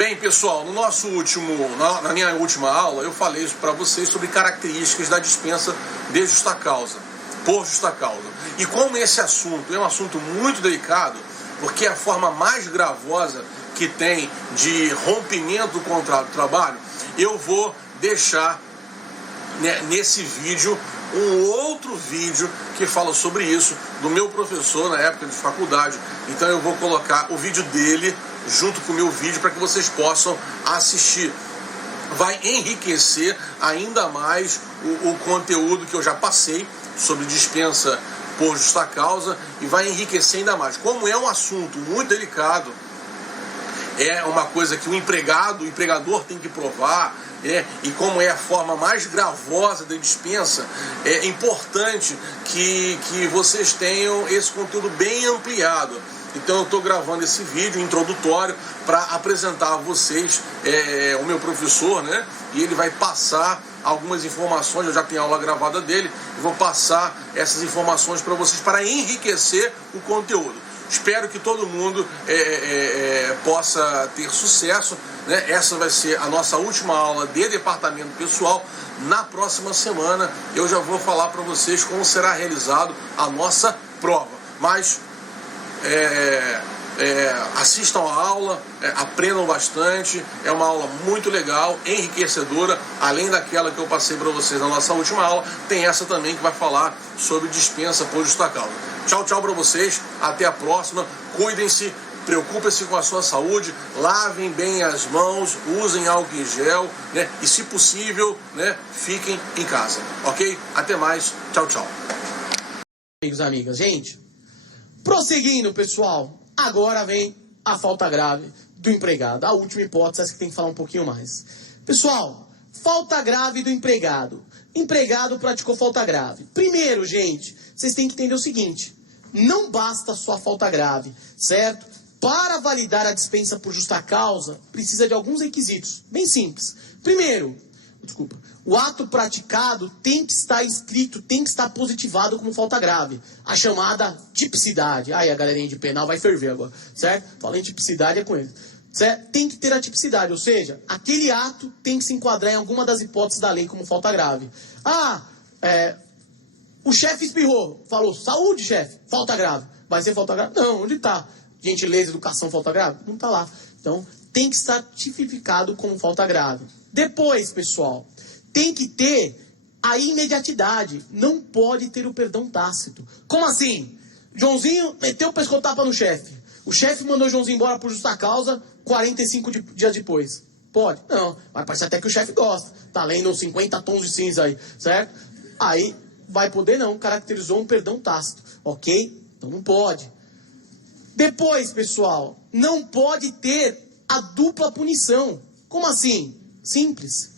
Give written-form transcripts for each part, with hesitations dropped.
Bem, pessoal, na minha última aula eu falei para vocês sobre características da dispensa de justa causa, por justa causa. E como esse assunto é um assunto muito delicado, porque é a forma mais gravosa que tem de rompimento do contrato de trabalho, eu vou deixar nesse vídeo um outro vídeo que fala sobre isso, do meu professor na época de faculdade. Então eu vou colocar o vídeo dele junto com o meu vídeo para que vocês possam assistir. Vai enriquecer ainda mais o conteúdo que eu já passei sobre dispensa por justa causa e vai enriquecer ainda mais. Como é um assunto muito delicado, é uma coisa que o empregador tem que provar, e como é a forma mais gravosa da dispensa, é importante que vocês tenham esse conteúdo bem ampliado. Então eu estou gravando esse vídeo introdutório para apresentar a vocês o meu professor, né? E ele vai passar algumas informações, eu já tenho aula gravada dele, e vou passar essas informações para vocês para enriquecer o conteúdo. Espero que todo mundo possa ter sucesso, né? Essa vai ser a nossa última aula de departamento pessoal. Na próxima semana eu já vou falar para vocês como será realizado a nossa prova. Mas assistam a aula, aprendam bastante. É uma aula muito legal, enriquecedora. Além daquela que eu passei para vocês na nossa última aula, tem essa também que vai falar sobre dispensa por justa causa. Tchau, tchau para vocês, até a próxima. Cuidem-se, preocupem-se com a sua saúde, lavem bem as mãos, usem álcool em gel, né? E se possível, né, fiquem em casa, ok? Até mais, tchau, tchau. Amigos e amigas, gente, prosseguindo, pessoal, agora vem a falta grave do empregado. A última hipótese, essa que tem que falar um pouquinho mais. Pessoal, falta grave do empregado. Empregado praticou falta grave. Primeiro, gente, vocês têm que entender o seguinte: não basta só a falta grave, certo? Para validar a dispensa por justa causa, precisa de alguns requisitos, bem simples. Primeiro, o ato praticado tem que estar escrito, tem que estar positivado como falta grave. A chamada tipicidade. Aí a galerinha de penal vai ferver agora, certo? Falando em tipicidade é com ele. Certo? Tem que ter a tipicidade, ou seja, aquele ato tem que se enquadrar em alguma das hipóteses da lei como falta grave. O chefe espirrou, falou, saúde, chefe, falta grave. Vai ser falta grave? Não, onde está? Gentileza, educação, falta grave? Não está lá. Então, tem que estar tipificado como falta grave. Depois, pessoal, tem que ter a imediatidade. Não pode ter o perdão tácito. Como assim? Joãozinho meteu o pescotapa no chefe. O chefe mandou o Joãozinho embora por justa causa 45 dias depois. Pode? Não. Mas parece até que o chefe gosta. Tá lendo 50 tons de cinza aí, certo? Aí vai poder não. Caracterizou um perdão tácito. Ok? Então não pode. Depois, pessoal, não pode ter a dupla punição. Como assim? Simples.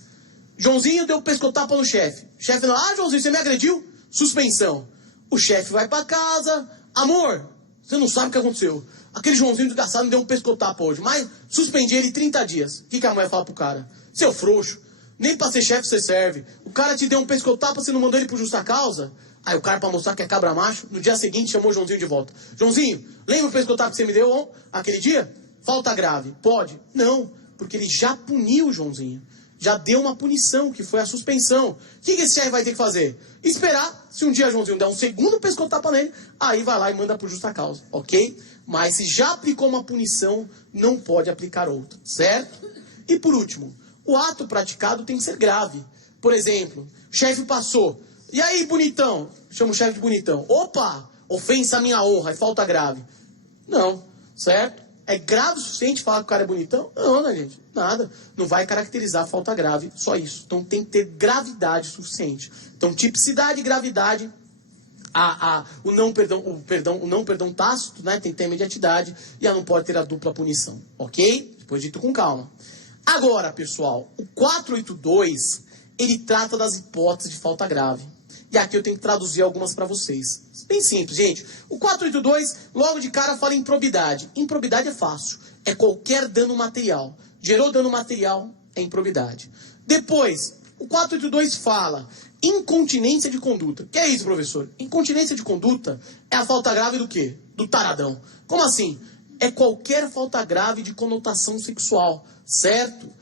Joãozinho deu pescotapa no chefe. O chefe não, Joãozinho, você me agrediu? Suspensão. O chefe vai pra casa. Amor, você não sabe o que aconteceu. Aquele Joãozinho desgraçado me deu um pescotapa hoje, mas suspendi ele 30 dias. O que a mulher fala pro cara? Seu frouxo, nem pra ser chefe você serve. O cara te deu um pescotapa, você não mandou ele por justa causa? Aí o cara, pra mostrar que é cabra macho, no dia seguinte chamou o Joãozinho de volta. Joãozinho, lembra o pescotapa que você me deu aquele dia? Falta grave. Pode? Não, porque ele já puniu o Joãozinho. Já deu uma punição, que foi a suspensão. O que esse chefe vai ter que fazer? Esperar. Se um dia Joãozinho der um segundo pescotapa nele, aí vai lá e manda por justa causa, ok? Mas se já aplicou uma punição, não pode aplicar outra, certo? E por último, o ato praticado tem que ser grave. Por exemplo, o chefe passou. E aí, bonitão? Chama o chefe de bonitão. Opa! Ofensa à minha honra, é falta grave. Não, certo? É grave o suficiente falar que o cara é bonitão? Não, né, gente? Nada. Não vai caracterizar falta grave, só isso. Então tem que ter gravidade suficiente. Então, tipicidade e gravidade, o não perdão tácito, né? Tem que ter imediatidade e ela não pode ter a dupla punição. Ok? Depois dito com calma. Agora, pessoal, o 482, ele trata das hipóteses de falta grave. E aqui eu tenho que traduzir algumas para vocês. Bem simples, gente. O 482, logo de cara, fala em improbidade. Improbidade é fácil. É qualquer dano material. Gerou dano material, é improbidade. Depois, o 482 fala incontinência de conduta. Que é isso, professor? Incontinência de conduta é a falta grave do quê? Do taradão. Como assim? é qualquer falta grave de conotação sexual, certo?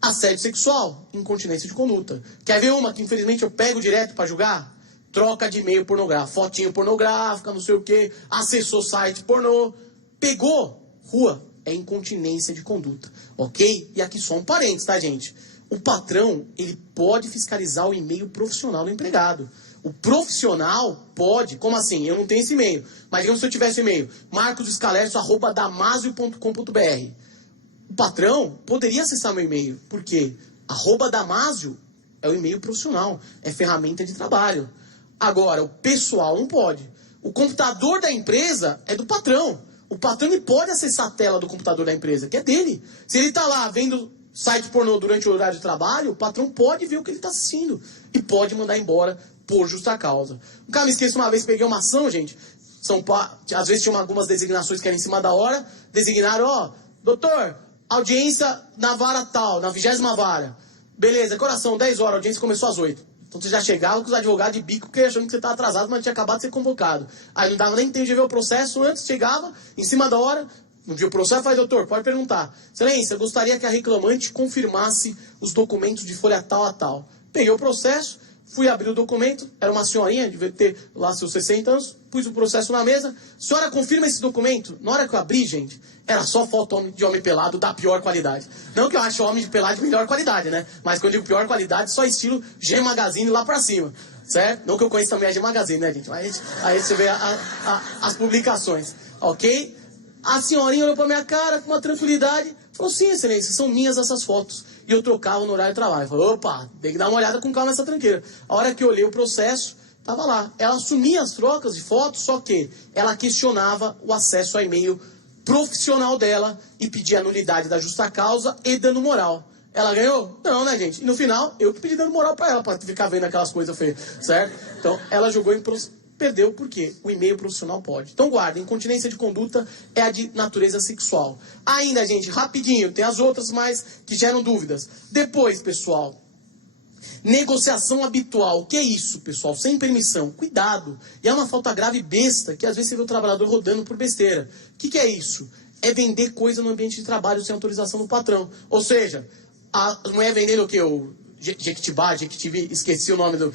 Assédio sexual, incontinência de conduta. Quer ver uma que infelizmente eu pego direto para julgar? Troca de e-mail pornográfico, fotinho pornográfica, não sei o que, acessou site pornô, pegou, rua, é incontinência de conduta, ok? E aqui só um parênteses, tá, gente? O patrão, ele pode fiscalizar o e-mail profissional do empregado. O profissional pode, como assim? Eu não tenho esse e-mail, mas digamos se eu tivesse e-mail, marcosescalercio@damasio.com.br. O patrão poderia acessar meu e-mail, porque @damasio é o e-mail profissional, é ferramenta de trabalho. Agora, o pessoal não pode. O computador da empresa é do patrão. O patrão ele pode acessar a tela do computador da empresa, que é dele. Se ele está lá vendo site pornô durante o horário de trabalho, o patrão pode ver o que ele está assistindo e pode mandar embora por justa causa. Nunca me esqueço, uma vez peguei uma ação, gente. Às vezes tinha algumas designações que eram em cima da hora. Designaram, doutor, audiência na vara tal, na 20ª vara. Beleza, coração, 10 horas, a audiência começou às 8. Então você já chegava com os advogados de bico, porque achando que você estava atrasado, mas tinha acabado de ser convocado. Aí não dava nem tempo de ver o processo antes, chegava, em cima da hora, não viu o processo, faz, doutor, pode perguntar. Excelência, eu gostaria que a reclamante confirmasse os documentos de folha tal a tal. Peguei o processo, fui abrir o documento, era uma senhorinha, devia ter lá seus 60 anos, pus o processo na mesa. Senhora, confirma esse documento? Na hora que eu abri, gente, era só foto de homem pelado da pior qualidade. Não que eu ache homem de pelado de melhor qualidade, né? Mas quando eu digo pior qualidade, só estilo G Magazine lá pra cima, certo? Não que eu conheça também a G Magazine, né, gente? Mas aí você vê as publicações, ok? A senhorinha olhou pra minha cara com uma tranquilidade, falou, sim, excelência, são minhas essas fotos. E eu trocava no horário de trabalho. Falei, opa, tem que dar uma olhada com calma nessa tranqueira. A hora que eu olhei o processo, tava lá. Ela assumia as trocas de fotos, só que ela questionava o acesso ao e-mail profissional dela e pedia a nulidade da justa causa e dano moral. Ela ganhou? Não, né, gente? E no final, eu que pedi dano moral pra ela, pra ficar vendo aquelas coisas feias, certo? Então, ela jogou em... Perdeu porque o e-mail profissional pode. Então guarda, incontinência de conduta é a de natureza sexual. Ainda, gente, rapidinho, tem as outras, mas que geram dúvidas. Depois, pessoal, negociação habitual. O que é isso, pessoal? Sem permissão. Cuidado. E é uma falta grave besta, que às vezes você vê o trabalhador rodando por besteira. O que é isso? É vender coisa no ambiente de trabalho sem autorização do patrão. Ou seja, a mulher vendendo o quê? Jequiti, esqueci o nome do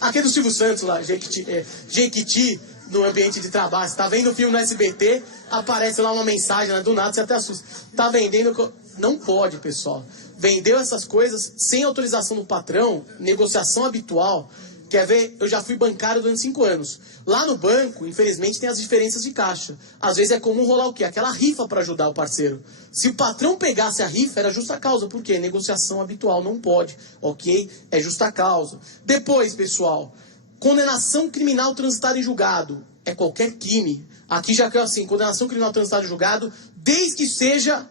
aquele do Silvio Santos lá, Jequiti no ambiente de trabalho. Você tá vendo o filme no SBT, aparece lá uma mensagem, né, do nada você até assusta. Tá vendendo... Não pode, pessoal. Vendeu essas coisas sem autorização do patrão, negociação habitual. Quer ver? Eu já fui bancário durante 5 anos. Lá no banco, infelizmente, tem as diferenças de caixa. Às vezes é comum rolar o quê? Aquela rifa para ajudar o parceiro. Se o patrão pegasse a rifa, era justa causa. Por quê? Negociação habitual, não pode. Ok? É justa causa. Depois, pessoal, condenação criminal transitada em julgado. É qualquer crime. Aqui já quer assim, condenação criminal transitada em julgado, desde que seja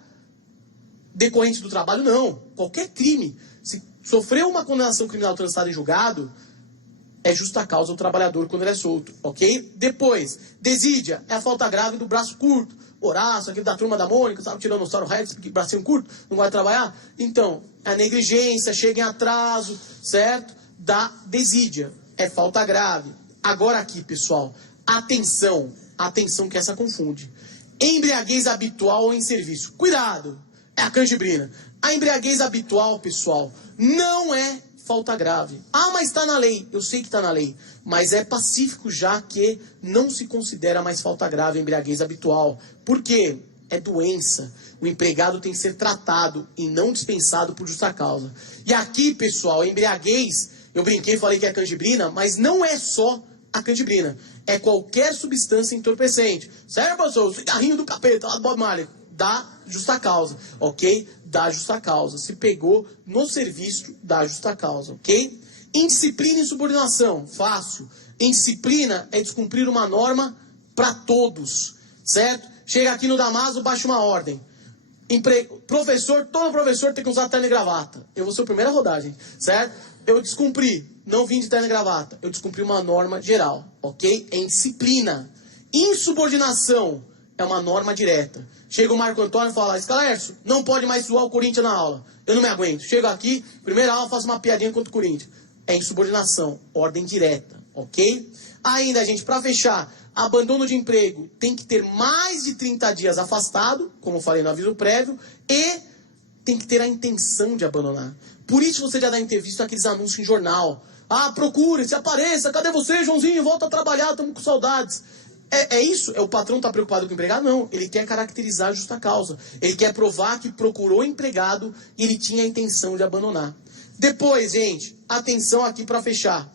decorrente do trabalho, não. Qualquer crime. Se sofreu uma condenação criminal transitada em julgado, é justa causa o trabalhador quando ele é solto, ok? Depois, desídia é a falta grave do braço curto. Horácio, aquele da turma da Mônica, sabe, Tiranossauro Rex, bracinho curto, não vai trabalhar. Então, a negligência, chega em atraso, certo? Da desídia, é falta grave. Agora aqui, pessoal, atenção que essa confunde. Embriaguez habitual ou em serviço. Cuidado, é a canjibrina. A embriaguez habitual, pessoal, não é falta grave. Ah, mas está na lei. Eu sei que está na lei. Mas é pacífico já que não se considera mais falta grave a embriaguez habitual. Por quê? É doença. O empregado tem que ser tratado e não dispensado por justa causa. E aqui, pessoal, a embriaguez, eu brinquei e falei que é a canjibrina, mas não é só a canjibrina. É qualquer substância entorpecente. Certo, professor? O cigarrinho do capeta lá do Bob Marley. Da justa causa, ok? Da justa causa. Se pegou no serviço, da justa causa, ok? Indisciplina e insubordinação, fácil. Indisciplina é descumprir uma norma para todos, certo? Chega aqui no Damaso, baixa uma ordem. Professor, todo professor tem que usar terno e gravata. Eu vou ser o primeiro a rodar, gente, certo? Eu descumpri, não vim de terno e gravata. Eu descumpri uma norma geral, ok? É indisciplina. Insubordinação é uma norma direta. Chega o Marco Antônio e fala, Escalercio, não pode mais zoar o Corinthians na aula. Eu não me aguento. Chego aqui, primeira aula, faço uma piadinha contra o Corinthians. É insubordinação, ordem direta, ok? Ainda, gente, para fechar, Abandono de emprego tem que ter mais de 30 dias afastado, como eu falei no aviso prévio, e tem que ter a intenção de abandonar. Por isso você já deve ter visto aqueles anúncios em jornal. Ah, procure, se apareça, cadê você, Joãozinho? Volta a trabalhar, estamos com saudades. É isso? O patrão está preocupado com o empregado? Não, ele quer caracterizar a justa causa. Ele quer provar que procurou empregado e ele tinha a intenção de abandonar. Depois, gente, atenção aqui para fechar.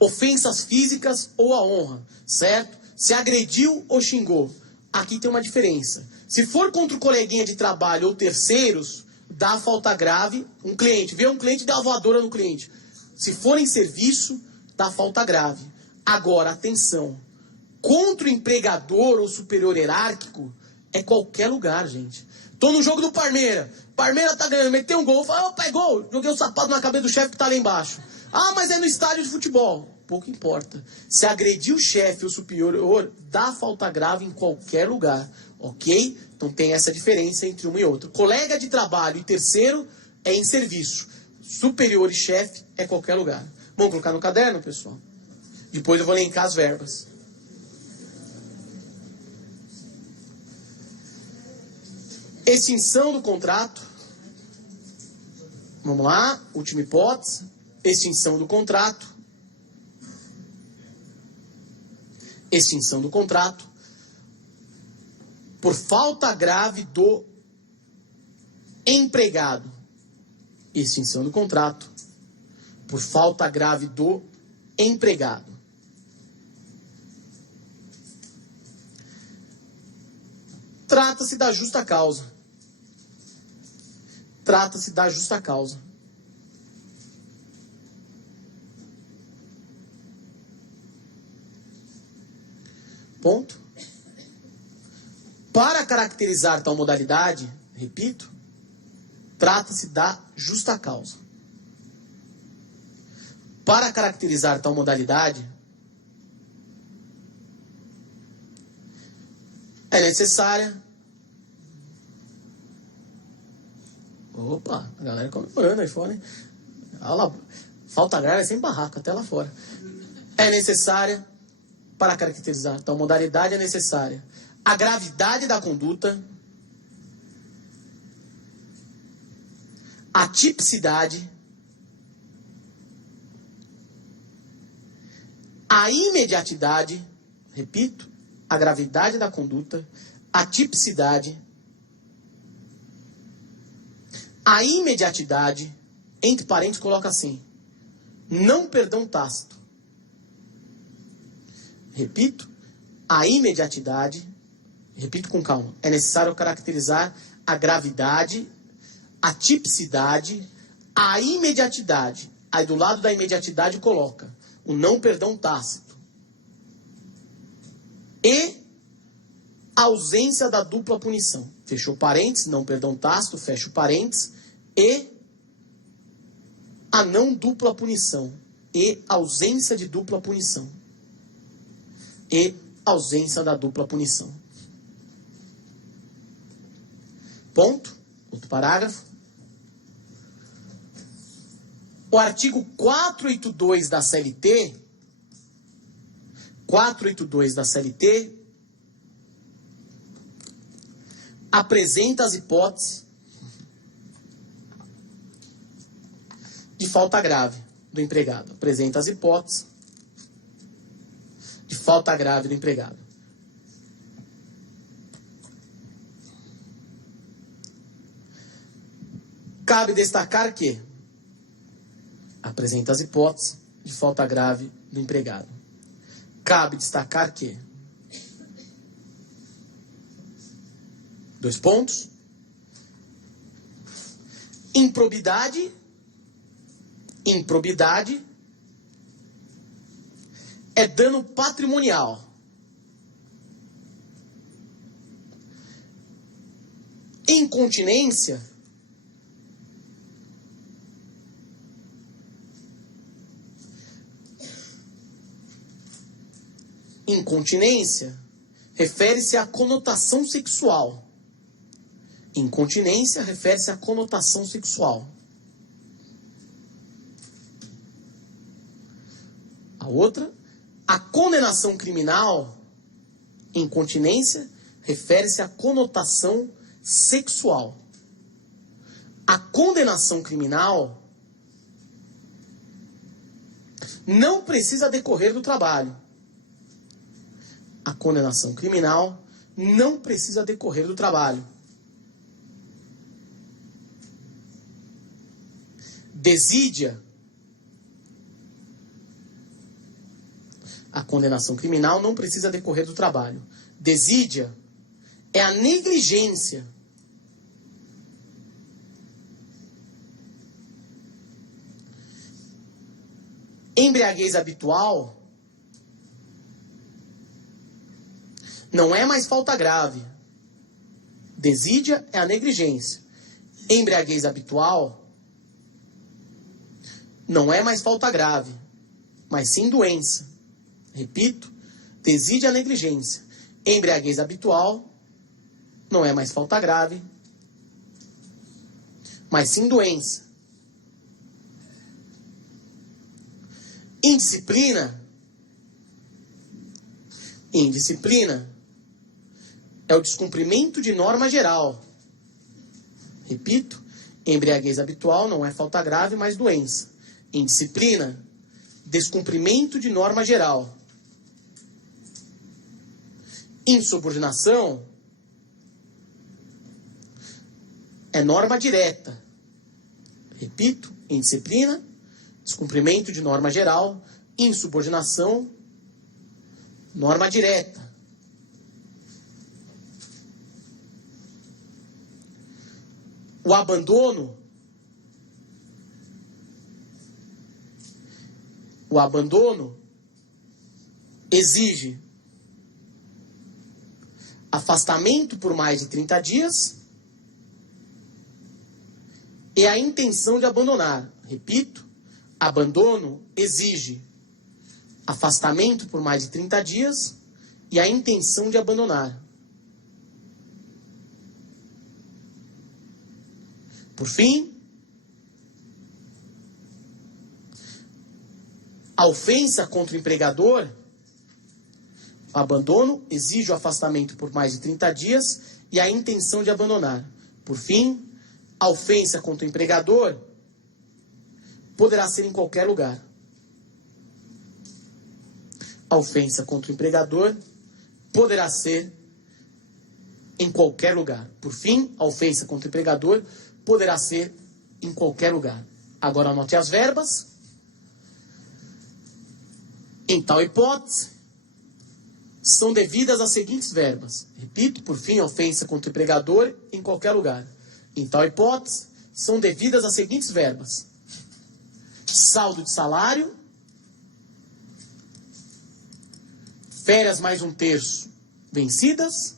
Ofensas físicas ou a honra, certo? Se agrediu ou xingou. Aqui tem uma diferença. Se for contra o coleguinha de trabalho ou terceiros, dá falta grave. Um cliente, vê um cliente e dá uma voadora no cliente. Se for em serviço, dá falta grave. Agora, atenção. Contra o empregador ou superior hierárquico, é qualquer lugar, gente. Tô no jogo do Parmeira. Parmeira tá ganhando, meteu um gol. Fala, opa, é gol. Joguei o sapato na cabeça do chefe que tá lá embaixo. Ah, mas é no estádio de futebol. Pouco importa. Se agredir o chefe ou superior, dá falta grave em qualquer lugar. Ok? Então tem essa diferença entre uma e outra. Colega de trabalho e terceiro é em serviço. Superior e chefe é qualquer lugar. Vamos colocar no caderno, pessoal? Depois eu vou elencar as verbas. Extinção do contrato. Vamos lá, última hipótese. Extinção do contrato. Extinção do contrato. Por falta grave do empregado. Extinção do contrato. Por falta grave do empregado. Trata-se da justa causa. Trata-se da justa causa. Ponto. Para caracterizar tal modalidade, repito, trata-se da justa causa. Para caracterizar tal modalidade, é necessária. Opa, a galera comemorando aí fora, hein? Olha lá, falta grave é sem barraco, até lá fora. É necessária, para caracterizar tal modalidade, é necessária a gravidade da conduta, a tipicidade, a imediatidade, repito, a gravidade da conduta, a tipicidade, a imediatidade, entre parênteses coloca assim, não perdão tácito. Repito, a imediatidade, repito com calma, é necessário caracterizar a gravidade, a tipicidade, a imediatidade. Aí do lado da imediatidade coloca o não perdão tácito. E a ausência da dupla punição. Fechou parênteses, não perdão tácito, fecha o parênteses. E a não dupla punição. E ausência de dupla punição. E ausência da dupla punição. Ponto. Outro parágrafo. O artigo 482 da CLT, 482 da CLT, apresenta as hipóteses de falta grave do empregado. Apresenta as hipóteses de falta grave do empregado. Cabe destacar que apresenta as hipóteses de falta grave do empregado. Cabe destacar que dois pontos. Improbidade é dano patrimonial. Incontinência refere-se à conotação sexual. Incontinência refere-se à conotação sexual. A outra, A condenação criminal, incontinência, refere-se à conotação sexual. A condenação criminal não precisa decorrer do trabalho. A condenação criminal não precisa decorrer do trabalho. Desídia. A condenação criminal não precisa decorrer do trabalho. Desídia é a negligência. Embriaguez habitual não é mais falta grave. Desídia é a negligência. Embriaguez habitual não é mais falta grave, mas sim doença. Repito, desídia é a negligência. Embriaguez habitual não é mais falta grave, mas sim doença. Indisciplina. Indisciplina é o descumprimento de norma geral. Repito, embriaguez habitual não é falta grave, mas doença. Indisciplina, descumprimento de norma geral. Insubordinação é norma direta. Repito, indisciplina, descumprimento de norma geral. Insubordinação, norma direta. O abandono. O abandono exige afastamento por mais de 30 dias e a intenção de abandonar. Repito, abandono exige afastamento por mais de 30 dias e a intenção de abandonar. Por fim, a ofensa contra o empregador, abandono exige o afastamento por mais de 30 dias e a intenção de abandonar. Por fim, a ofensa contra o empregador poderá ser em qualquer lugar. A ofensa contra o empregador poderá ser em qualquer lugar. Por fim, a ofensa contra o empregador poderá ser em qualquer lugar. Agora anote as verbas. Em tal hipótese, são devidas as seguintes verbas. Repito, por fim, ofensa contra o empregador em qualquer lugar. Em tal hipótese, são devidas as seguintes verbas. Saldo de salário, férias mais 1/3 vencidas,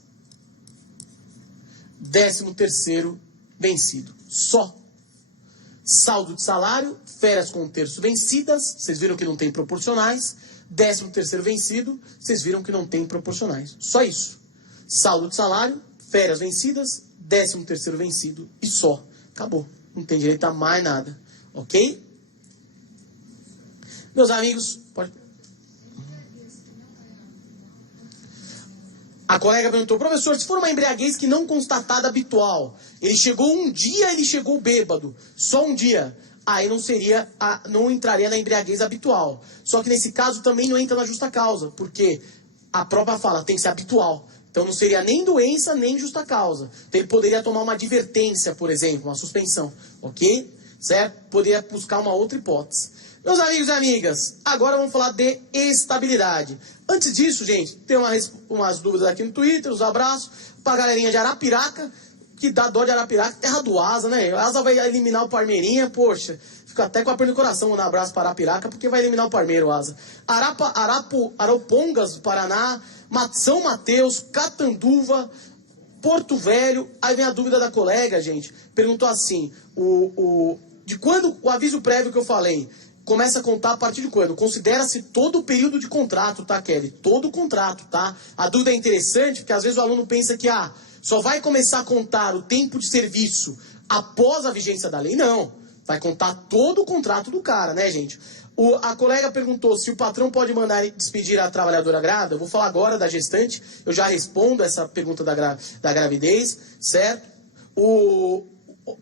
13º vencido. Só. Saldo de salário, férias com 1/3 vencidas, vocês viram que não tem proporcionais. 13º vencido, vocês viram que não tem proporcionais. Só isso. Saldo de salário, férias vencidas, 13º vencido e só. Acabou. Não tem direito a mais nada. Ok? Meus amigos, pode... A colega perguntou, professor, se for uma embriaguez que não constatada habitual, ele chegou um dia, ele chegou bêbado, só um dia, aí não entraria na embriaguez habitual. Só que nesse caso também não entra na justa causa, porque a própria fala tem que ser habitual. Então não seria nem doença, nem justa causa. Então ele poderia tomar uma advertência, por exemplo, uma suspensão, ok? Certo? Poderia buscar uma outra hipótese. Meus amigos e amigas, agora vamos falar de estabilidade. Antes disso, gente, tem umas dúvidas aqui no Twitter, uns abraços pra galerinha de Arapiraca, que dá dó de Arapiraca, terra do Asa, né? O Asa vai eliminar o Parmeirinha, poxa, fico até com a perna no coração mandar um abraço para Arapiraca, porque vai eliminar o Parmeiro, o Asa. Arapongas do Paraná, São Mateus, Catanduva, Porto Velho. Aí vem a dúvida da colega, gente, perguntou assim, de quando o aviso prévio que eu falei começa a contar a partir de quando? Considera-se todo o período de contrato, tá, Kelly? Todo o contrato, tá? A dúvida é interessante, porque às vezes o aluno pensa que, só vai começar a contar o tempo de serviço após a vigência da lei. Não. Vai contar todo o contrato do cara, né, gente? A colega perguntou se o patrão pode mandar despedir a trabalhadora grávida. Eu vou falar agora da gestante. Eu já respondo essa pergunta da gravidez, certo?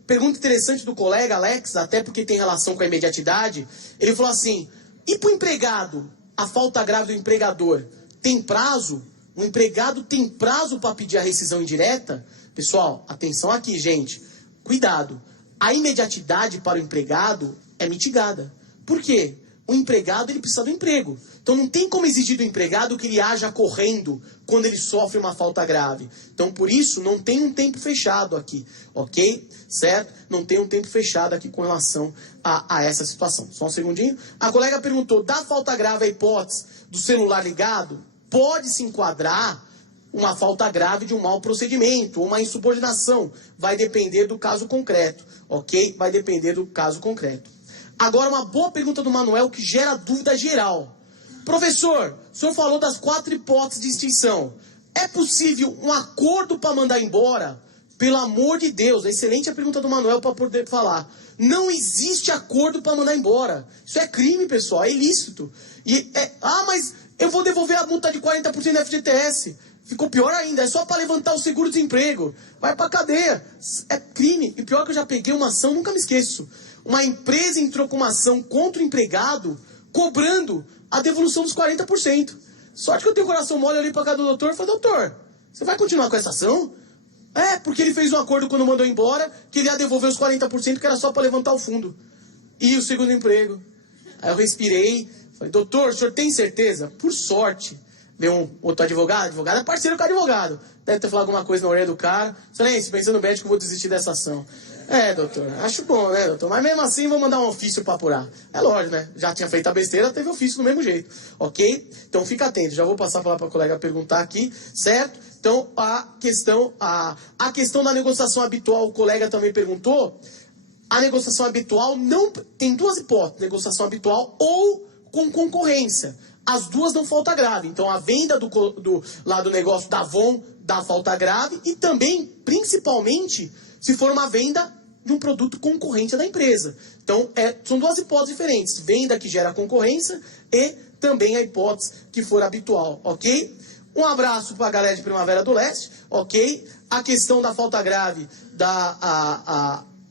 Pergunta interessante do colega Alex, até porque tem relação com a imediatidade. Ele falou assim, e para o empregado, a falta grave do empregador tem prazo? O empregado tem prazo para pedir a rescisão indireta? Pessoal, atenção aqui, gente. Cuidado. A imediatidade para o empregado é mitigada. Por quê? O empregado ele precisa do emprego. Então não tem como exigir do empregado que ele haja correndo quando ele sofre uma falta grave. Então por isso não tem um tempo fechado aqui, ok? Certo? Não tem um tempo fechado aqui com relação a essa situação. Só um segundinho. A colega perguntou, da falta grave a hipótese do celular ligado, pode se enquadrar uma falta grave de um mau procedimento ou uma insubordinação. Vai depender do caso concreto, ok? Vai depender do caso concreto. Agora, uma boa pergunta do Manuel que gera dúvida geral. Professor, o senhor falou das 4 hipóteses de extinção. É possível um acordo para mandar embora? Pelo amor de Deus, excelente a pergunta do Manuel para poder falar. Não existe acordo para mandar embora. Isso é crime, pessoal, é ilícito. Mas eu vou devolver a multa de 40% da FGTS. Ficou pior ainda, é só para levantar o seguro-desemprego. Vai para cadeia. É crime. E pior que eu já peguei uma ação, nunca me esqueço. Uma empresa entrou com uma ação contra o empregado, cobrando a devolução dos 40%. Sorte que eu tenho coração mole ali para casa do doutor. Eu falei, doutor, você vai continuar com essa ação? Porque ele fez um acordo quando mandou embora, que ele ia devolver os 40%, que era só para levantar o fundo. E o segundo emprego. Aí eu respirei, falei, doutor, o senhor tem certeza? Por sorte, veio um outro advogado é parceiro com o advogado. Deve ter falado alguma coisa na orelha do cara. Excelência, pensando bem, acho que eu vou desistir dessa ação. Doutor, acho bom, né, doutor? Mas mesmo assim, vou mandar um ofício para apurar. É lógico, né? Já tinha feito a besteira, teve ofício do mesmo jeito, ok? Então fica atento, já vou passar a falar para a colega perguntar aqui, certo? Então, a questão da negociação habitual, o colega também perguntou. A negociação habitual não tem 2 hipóteses, negociação habitual ou com concorrência. As duas não falta grave. Então, a venda lá do negócio da Avon dá falta grave e também, principalmente, se for uma venda de um produto concorrente da empresa. Então, são 2 hipóteses diferentes. Venda que gera concorrência e também a hipótese que for habitual, ok? Um abraço para a galera de Primavera do Leste, ok? A questão da falta grave,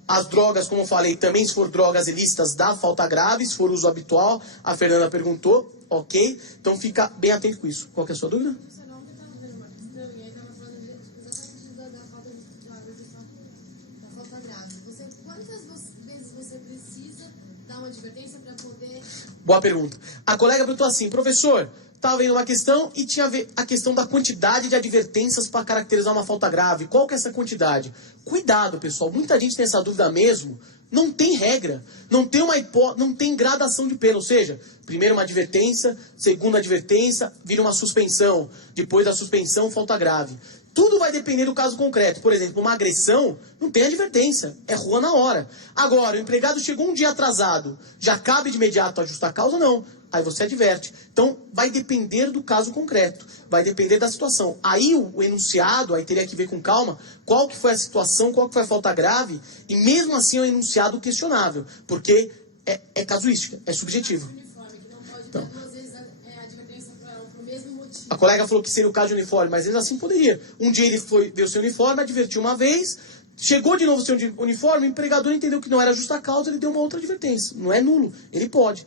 as drogas, como eu falei, também se for drogas ilícitas, dá falta grave, se for uso habitual, a Fernanda perguntou, ok? Então fica bem atento com isso. Qual que é a sua dúvida? Boa pergunta. A colega perguntou assim, professor, estava vendo uma questão e tinha a questão da quantidade de advertências para caracterizar uma falta grave. Qual que é essa quantidade? Cuidado, pessoal. Muita gente tem essa dúvida mesmo. Não tem regra. Não tem gradação de pena. Ou seja, primeiro uma advertência, segunda advertência, vira uma suspensão. Depois da suspensão, falta grave. Tudo vai depender do caso concreto. Por exemplo, uma agressão, não tem advertência. É rua na hora. Agora, o empregado chegou um dia atrasado. Já cabe de imediato ajustar a causa? Não. Aí você adverte. Então, vai depender do caso concreto. Vai depender da situação. Aí o enunciado, aí teria que ver com calma, qual que foi a situação, qual que foi a falta grave, e mesmo assim é um enunciado questionável. Porque é casuística, é subjetivo. Então, a colega falou que seria o caso de uniforme, mas ele assim poderia. Um dia ele deu seu uniforme, advertiu uma vez, chegou de novo seu uniforme, o empregador entendeu que não era justa causa, ele deu uma outra advertência. Não é nulo, ele pode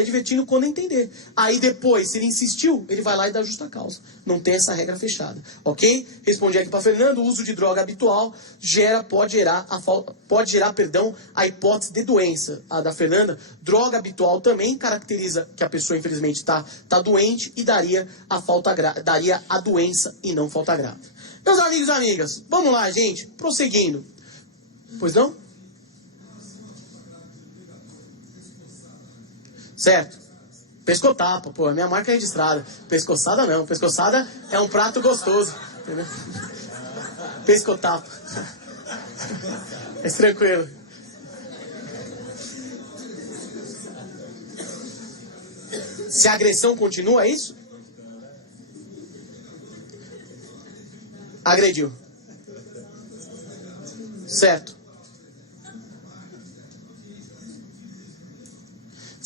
advertindo quando entender. Aí depois, se ele insistiu, ele vai lá e dá justa causa. Não tem essa regra fechada, ok? Respondi aqui para Fernando, o uso de droga habitual pode gerar a hipótese de doença. A da Fernanda, droga habitual também caracteriza que a pessoa infelizmente está doente e daria a doença e não falta grave. Meus amigos e amigas, vamos lá, gente, prosseguindo. Pois não? Certo. Pescotapa, pô, a minha marca é registrada. Pescoçada não, pescoçada é um prato gostoso. Entendeu? Pescotapa. É tranquilo. Se a agressão continua, é isso? Agrediu. Certo.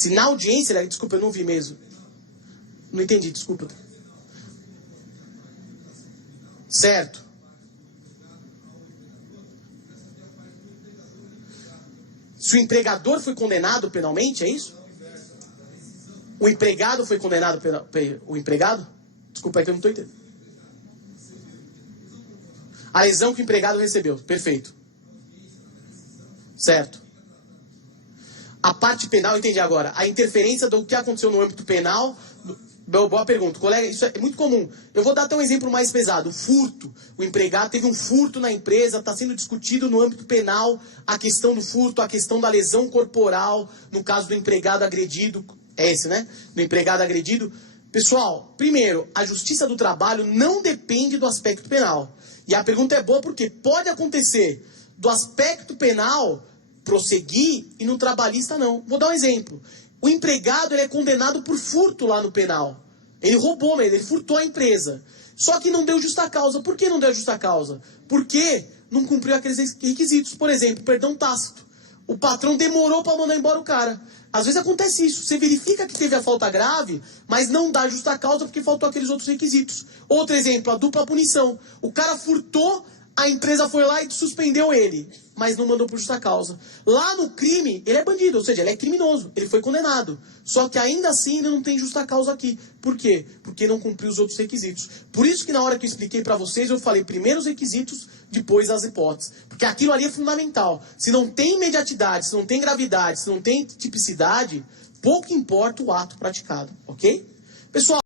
Se na audiência, desculpa, eu não vi mesmo. Não entendi, desculpa. Certo. Se o empregador foi condenado penalmente, é isso? O empregado foi condenado o empregado? Desculpa, é que eu não estou entendendo. A lesão que o empregado recebeu. Perfeito. Certo. A parte penal, entendi agora. A interferência do que aconteceu no âmbito penal. Boa pergunta. Colega, isso é muito comum. Eu vou dar até um exemplo mais pesado. O furto. O empregado teve um furto na empresa, está sendo discutido no âmbito penal a questão do furto, a questão da lesão corporal, no caso do empregado agredido. É esse, né? Do empregado agredido. Pessoal, primeiro, a justiça do trabalho não depende do aspecto penal. E a pergunta é boa porque pode acontecer do aspecto penal prosseguir e no trabalhista não. Vou dar um exemplo. O empregado ele é condenado por furto lá no penal. Ele roubou mesmo, ele furtou a empresa. Só que não deu justa causa. Por que não deu justa causa? Porque não cumpriu aqueles requisitos. Por exemplo, perdão tácito. O patrão demorou para mandar embora o cara. Às vezes acontece isso. Você verifica que teve a falta grave, mas não dá justa causa porque faltou aqueles outros requisitos. Outro exemplo, a dupla punição. O cara furtou, a empresa foi lá e suspendeu ele, mas não mandou por justa causa. Lá no crime, ele é bandido, ou seja, ele é criminoso, ele foi condenado. Só que ainda assim ele não tem justa causa aqui. Por quê? Porque não cumpriu os outros requisitos. Por isso que na hora que eu expliquei para vocês, eu falei primeiro os requisitos, depois as hipóteses. Porque aquilo ali é fundamental. Se não tem imediatidade, se não tem gravidade, se não tem tipicidade, pouco importa o ato praticado, ok? Pessoal,